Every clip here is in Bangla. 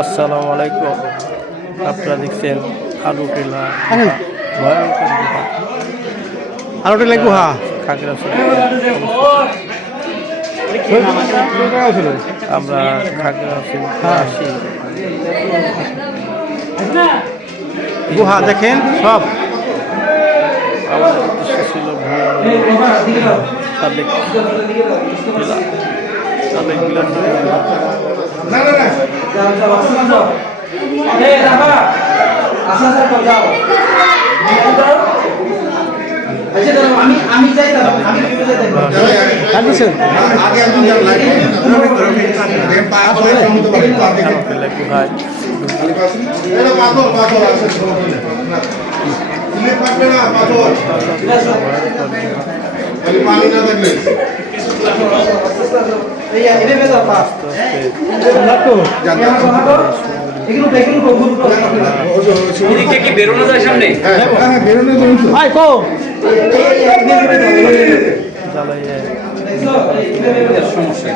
আসসালামু আলাইকুম। আপনারা দেখছেন আলু টিলা। ভয়ঙ্কর গুহা ওটা লাগবো খাগড়াছড়ি। আমরা খাগড়াছড়ি আসি। গুহা দেখেন সব। আমাদের উদ্দেশ্য ছিল সাবেক জেলা সাবেক বিলাসবহুল আমি আমি চাই আমি ভিডিও চাই আর দিছেন আগে একজন যান লাইভ দেখেন পা করে সমুদ্র বাড়ি পা দেখেন আলু টিলা গুহায় পাথর পাথর আছে স্লিপ না পাথর পানি না থাকলে বেরোনো যায় সামনে? হ্যাঁ হ্যাঁ ভাই কো। সমস্যা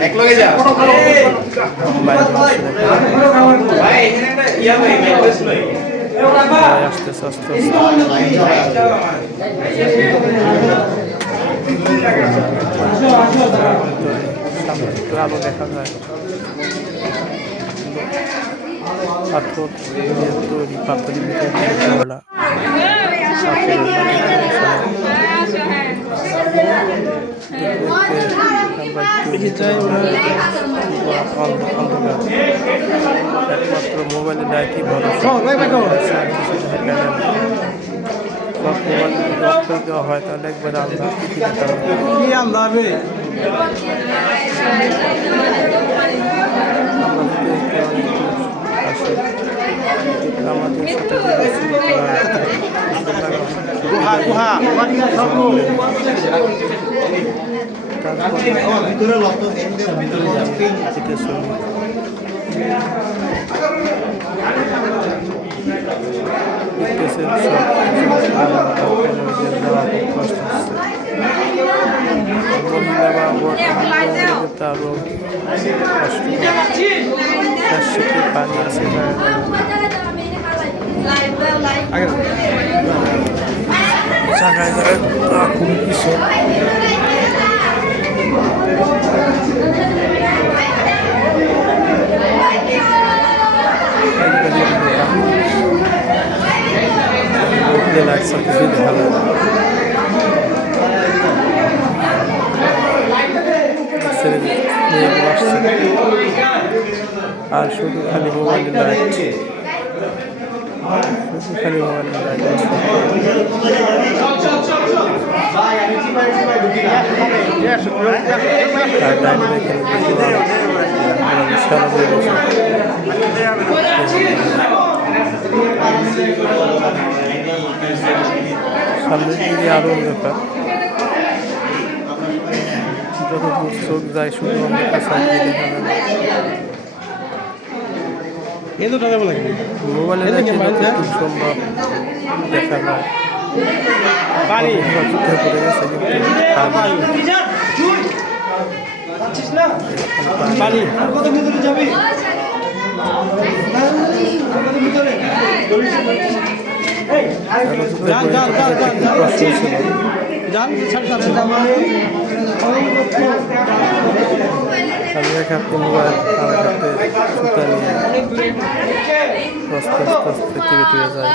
এক লগে যা। ইয়া আস্তে আস্তে একটু আলো দেখা যায় পাথর তৈরি পাথরের ভিতরে দিয়ে পাথরের একমাত্র মোবাইলে লাইটই ভালো সব মোবাইল দেওয়া হয় ভিতরে লত ভিতরে যেতে শুরু দেখতেছেন সব কষ্ট হচ্ছে মহিলা বা বর্তমানে আরও কষ্ট তার সাথে পানি আছে আর শুধু খালি মোবাইলে লাইট খালি মোবাইলে বসে সামনের দিকে আরও অন্ধকার যত দূর চোখ যায়, শুধু সাইডে দেখা যায় এ তো টাকা লাগে মোবাইলে সম্ভব দেখা পানি চোখে পড়ে গেছে কত ভিতরে যাবি? ভিতরে? এই আরও যান ছাড় ছাড় এক হাতে মোবাইল আর এক সুতা নিয়ে আস্তে আস্তে আস্তে টিভি যায়।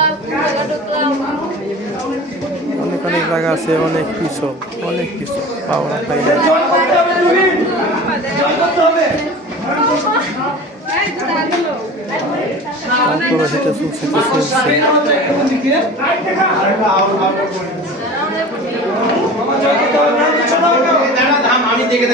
অনেক অনেক জায়গা আছে, অনেক কিছু অনেক কিছু খাই যায়। তারপরে সেটা আমি দেখে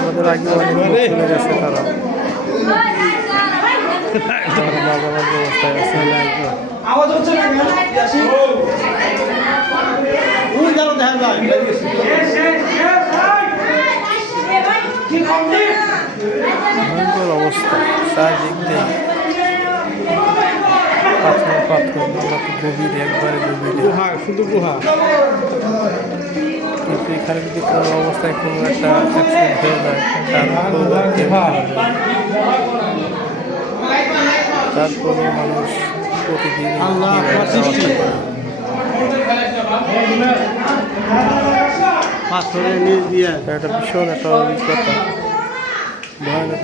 আমাদের আগে চলে গেছে তারা তারা বাবা অবস্থায় আছে আওয়াজ হচ্ছে না দেখা যায় ভয়ঙ্কর অবস্থা? চারদিক একবারে গভীরে গুহা শুধু গুহা কিন্তু কোনো অবস্থায় কোনো একটা অ্যাক্সিডেন্ট হয়ে যায় ফেলে মানুষ প্রতিদিন একটা ভীষণ একটা অভিজ্ঞতা। ভয়ানক।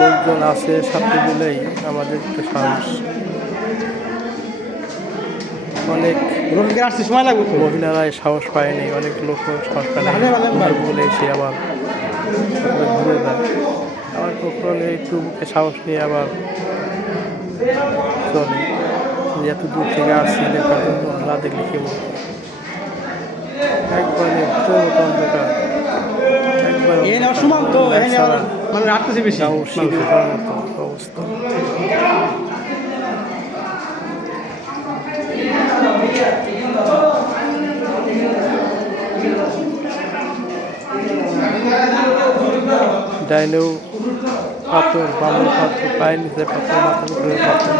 লোকজন আছে সাথে দিলেই আমাদের একটা সাহস। অনেক সময় লাগবে তো? মহিলারাই সাহস পায়নি অনেক লোক সাহস পায় ভালো ভালো। না বলে সে আবার তারপরে ঘুরে যায় আবার একটু বুকে সাহস নিয়ে আবার চলে এত দূর থেকে আসছি দেখার জন্য না দেখলে কেমন? একবারে পুরো অন্ধকার। মানে অবস্থা। ডাইনেও পাথর বামে পাথর, পায়ের নিচে পাথর, মাথার উপরে পাথর।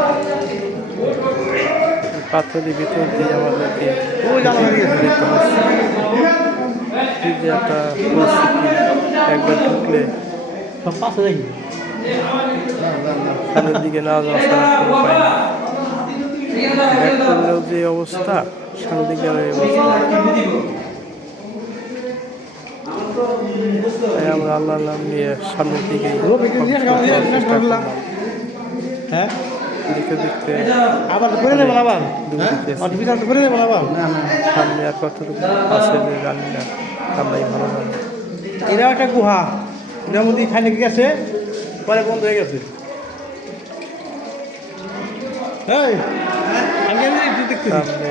পাথরের ভিতর দিয়ে আমাদেরকে যে একটা পরিস্থিতি একবার ঢুকলে না যাওয়া করলেও যে অবস্থা, সামনের দিকে অবস্থা। তাই আমরা আল্লাহর নাম নিয়ে সামনের দিকে। হ্যাঁ? দেখতে দেখতে আবার করে আবার? তো করে দেবেন আবার? সামনে আর কতটুকু আছে জানি না আমরাই ভালো জানি। এটা একটা গুহা। এটার মধ্যে খানিক গেছে পরে বন্ধ হয়ে গেছে। সামনে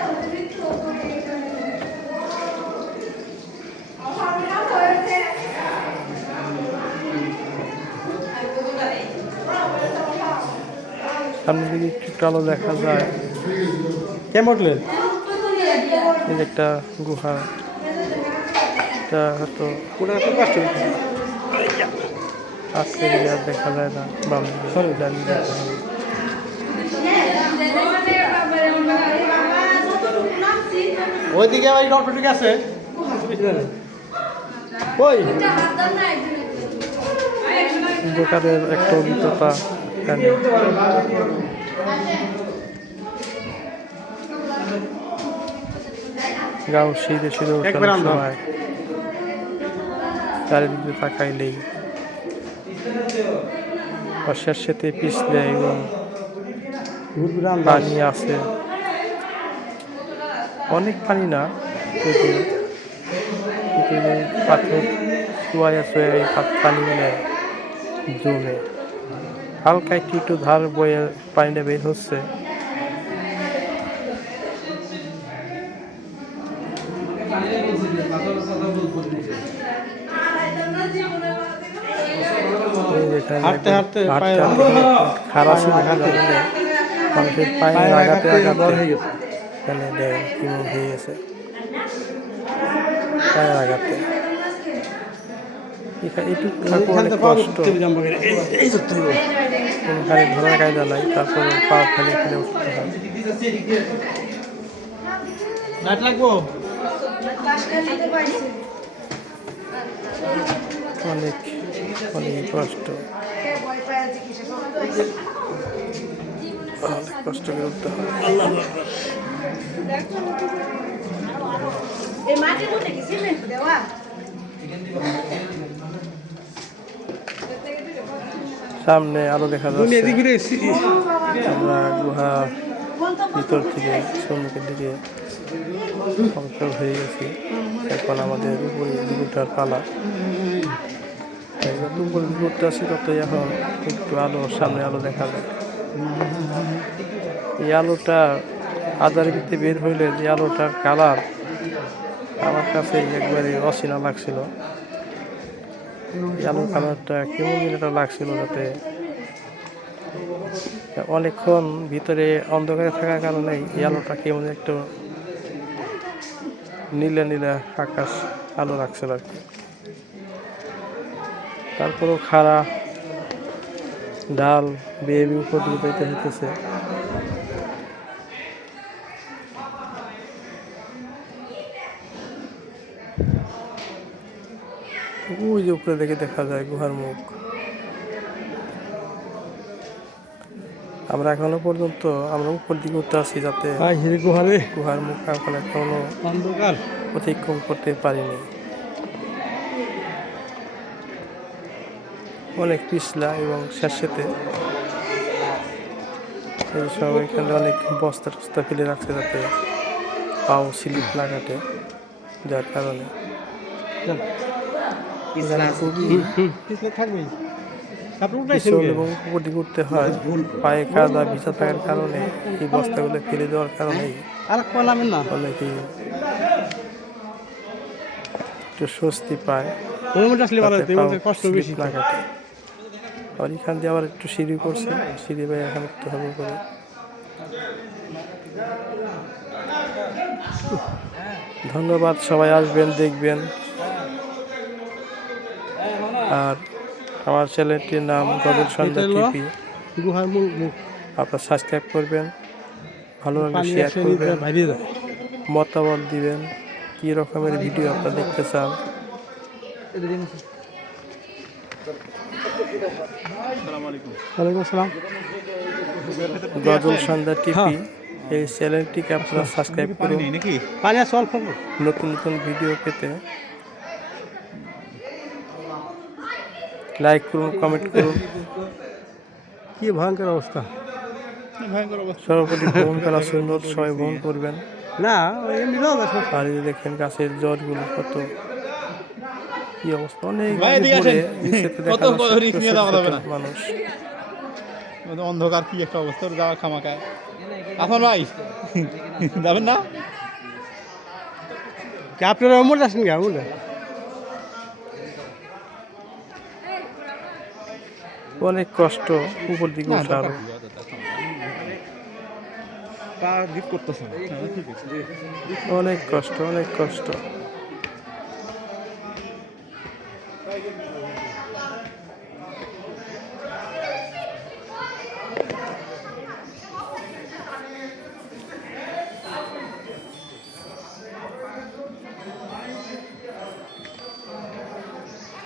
সামনের দিকে একটু আলো দেখা যায়। কেমন উঠলেন এই যে একটা গুহা। এটা হয়তো ওটা তো কষ্ট আজকে আর দেখা যায় না। বাম ডান দিকে। দেখা যায়। ওইদিকে ওই গল্পটুকু আছে? ওই। দোকানের একটা অভিজ্ঞতা। গাও শীতে শীতে চারিদিকে তাকাইলেই বর্ষার সাথে পিছলে এবং পানি আছে। অনেক পানি না পাথর শোয়া শোয়া এই পা- জমে। হালকা একটু একটু ধার বয়ে পানিটা বের হচ্ছে। হাঁটতে হাঁটতে খারাপ মানুষের পায়ে হয়ে। এখানে দেয় কিমন হয়ে গেছে। এখানে কষ্ট। এই ধরতে ধরার কায়দা নাই তারপরে পা ফেলে ফেলে উঠতে হয়। অনেক অনেক কষ্ট। অনেক কষ্ট করে উঠতে হয়। এই সিমেন্ট দেওয়া? সামনে আরও দেখা যাচ্ছে। আমরা গুহা ভিতর থেকে সম্মুখের দিকে অবসর হয়ে গেছি। এখন আমাদের উপরে ওঠার পালা। উপরে ঘুরতে আসি ততই এখন একটু আলো সামনে আলো দেখা যায়। এই আলোটা আধার ভিত্তি বের হইলে যে আলোটার কালার আমার কাছে একবারে অচেনা লাগছিল। আলোর কালারটা কেমন লাগছিল যাতে অনেকক্ষণ ভিতরে অন্ধকারে থাকার কারণে এই আলোটা কেমন একটু নীলা নীলা আকাশ আলো লাগছিল আর কি। তারপরেও খাড়া, ডাল বেয়ে উপর হইতেছে। ওই যে উপরে দেখে দেখা যায় গুহার মুখ। আমরা এখনও পর্যন্ত আমরা উপর দিকে উঠতে আসি যাতে গুহারে। গুহার মুখ এখন এখনও অতিক্রম করতে পারিনি। অনেক পিছলা এবং শেষেতে এই সব এখানে অনেক বস্তা টস্তা ফেলে রাখছে যাতে পাও স্লিপ না কাটে যার কারণে। খুবই পিছলে থাকবেই। পিছল এবং উপর দিকে হয়। পায়ে কাদা ভিজা থাকার কারণে এই বস্তাগুলো ফেলে দেওয়ার কারণেই আর না? একটু স্বস্তি পায়। কষ্ট বেশি না আর এখান দিয়ে আবার একটু সিঁড়ি করছে। সিঁড়ি ভাই এখন একটু হবে করে। ধন্যবাদ সবাই আসবেন দেখবেন। আর আমার চ্যানেলটির নাম গগন সন্ধ্যা? টিভি। আপনারা সাবস্ক্রাইব করবেন ভালো লাগলে শেয়ার করবেন মতামত দিবেন কী রকমের ভিডিও আপনারা দেখতে চান। গজল সন্ধ্যা টিভি। হ্যাঁ। এই চ্যানেলটিকে আপনারা সাবস্ক্রাইব করুন। নতুন নতুন ভিডিও পেতে লাইক করুন কমেন্ট করুন। কি ভয়ঙ্কর অবস্থা। সর্বোপরি ভ্রমণ করা সুন্দর সবাই ভ্রমণ করবেন। না। আর দেখেন গাছের জটগুলো কত কি অবস্থা। অনেক। মানুষ। অন্ধকার কি একটা অবস্থা ওর যাওয়া খামাকায়। আসমান ভাই যাবেন না? কি আপনারা মধ্যে আসেন কি আমার মধ্যে? অনেক কষ্ট উপর দিকে আরও তা গিফট অনেক কষ্ট অনেক কষ্ট।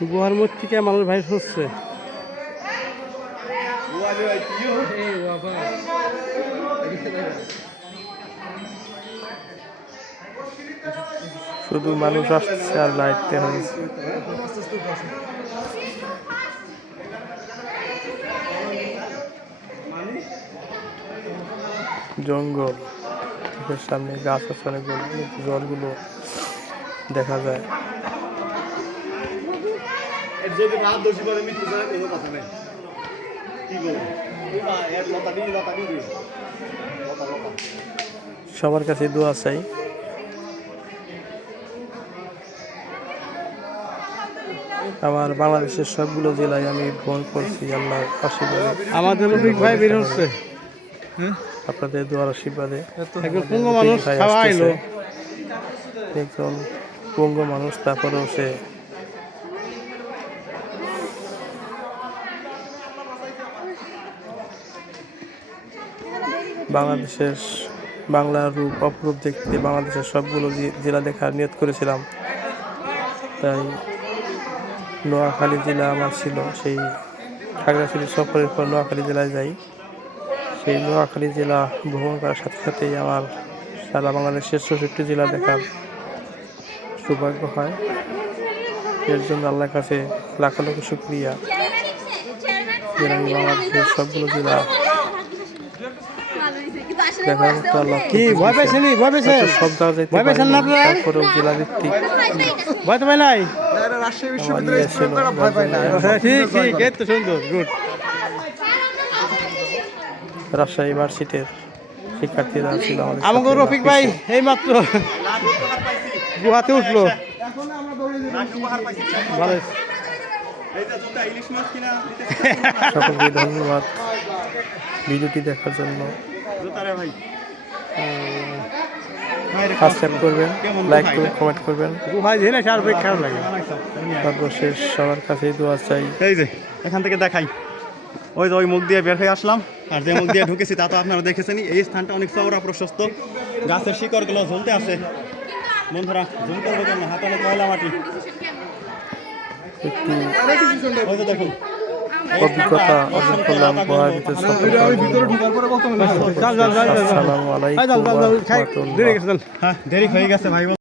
গুহার মধ্যে থেকে মানুষ ভাই হচ্ছে। শুধু মানুষ আসছে আর লাইট দেখা যাচ্ছে জঙ্গল চোখের সামনে গাছ আছে অনেকগুলো জলগুলো দেখা যায়। সবার কাছে দোষী বলে মৃত্যু ছাড়া কোনো কথা নেই কি বলব এক লতা দিয়ে লতা দিয়ে লতা লতা সবার কাছে দোয়া চাই আমার বাংলাদেশের সবগুলো জেলায় আমি ভ্রমণ করছি আল্লাহর আশীর্বাদে আমাদের রফিক ভাই বের হচ্ছে। আপনাদের দোয়ার আশীর্বাদে। পঙ্গু মানুষ একজন পঙ্গু মানুষ তারপরেও সে বাংলাদেশের বাংলার রূপ অপরূপ দেখতে বাংলাদেশের সবগুলো জেলা দেখার নিয়ত করেছিলাম। তাই নোয়াখালী জেলা আমার ছিল, সেই খাগড়াছড়ি সফরের পর নোয়াখালী জেলায় যাই। সেই নোয়াখালী জেলা ভ্রমণ করার সাথে সাথেই আমার সারা বাংলাদেশের চৌষট্টি জেলা দেখার সৌভাগ্য হয়। এর জন্য আল্লাহর কাছে লাখ লাখ শুক্রিয়া। যে বাংলাদেশের সবগুলো জেলা আল্লাহ কি ভয় পাইছেন নি? ভয় পাইছেন সব জায়গায় যেতে ভয় পাইছেন না আপনারা? তারপরেও জেলা ভিত্তিক ভয় তো নাই? রাজশাহী বিশ্ববিদ্যালয়ের ইয়ে ভয় না। হ্যাঁ ঠিক ঠিক এই তো সুন্দর গুড। রাজশাহী ইউনিভার্সিটির শিক্ষার্থীরা ছিল আমাদের আমাকে রফিক ভাই এই মাত্র গুহাতে উঠল। সকলকে ধন্যবাদ। ভিডিওটি দেখার জন্য সাবস্ক্রাইব করবেন লাইক করবেন কমেন্ট করবেন। খারাপ লাগে সর্বশেষ সবার কাছেই দোয়া চাই। এই যে এখান থেকে দেখাই। ওই যে ওই মুখ দিয়ে বের হয়ে আসলাম আর যে মুখ দিয়ে ঢুকেছি তা তো আপনারা দেখেছেনই। এই স্থানটা অনেক চওড়া প্রশস্ত। গাছের শিকড়গুলো ঝুলতে আছে। বন্ধুরা ঝুল করব কেন হাতে অনেক ময়লা মাটি দেখুন অভিজ্ঞতা অর্জন করলাম আসসালামু যাও আলাইকুম দেরি। হ্যাঁ দেরি হয়ে গেছে ভাই।